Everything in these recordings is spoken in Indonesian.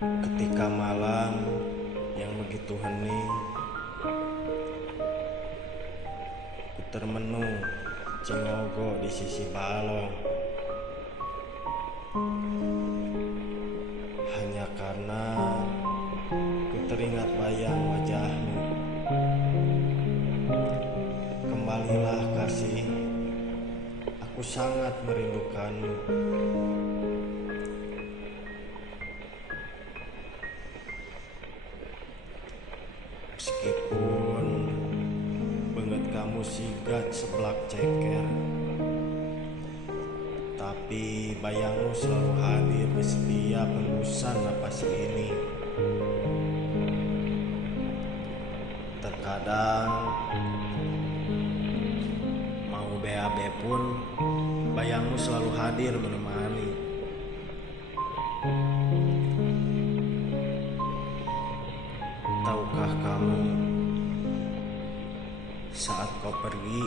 Ketika malam yang begitu hening, ku termenung cingogo di sisi balong, hanya karena ku teringat bayang wajahmu. Kembalilah kasih, aku sangat merindukanmu. Meskipun banget kamu sigat seblak ceker, tapi bayangmu selalu hadir di setiap hembusan napas ini. Terkadang mau BAB pun bayangmu selalu hadir menemani. Tahukah kamu, saat kau pergi,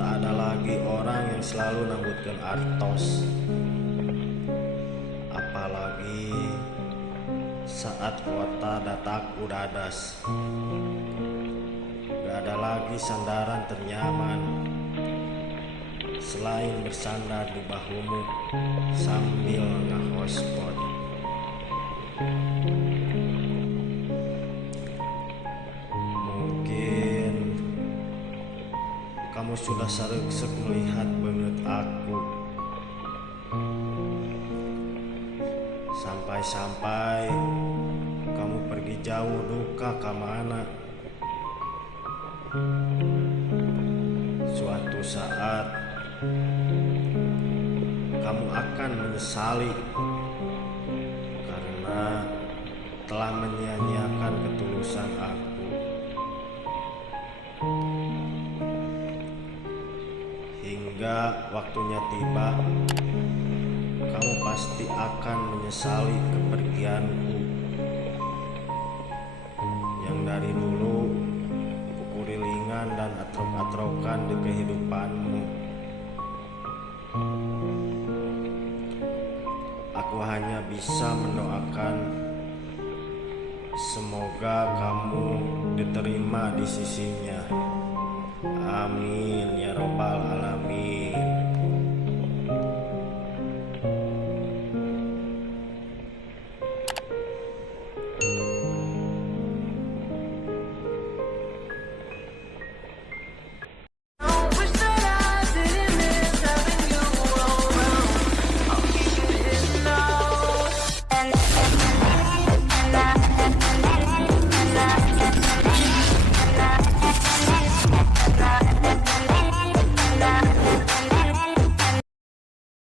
tak ada lagi orang yang selalu nambutkan artos. Apalagi saat kota dataku dadas, gak ada lagi sandaran ternyaman selain bersandar di bahumu sambil nge-hotspot. Mungkin kamu sudah sareksek melihat banget aku, sampai-sampai kamu pergi jauh duka ke mana. Suatu saat kamu akan menyesali karena telah menyia-nyiakan ketulusan aku. Hingga waktunya tiba, kamu pasti akan menyesali kepergianku yang dari dulu kukurilingan dan atrok-atrokan di kehidupanmu. Aku hanya bisa mendoakan semoga kamu diterima di sisinya. Amin ya robbal alamin.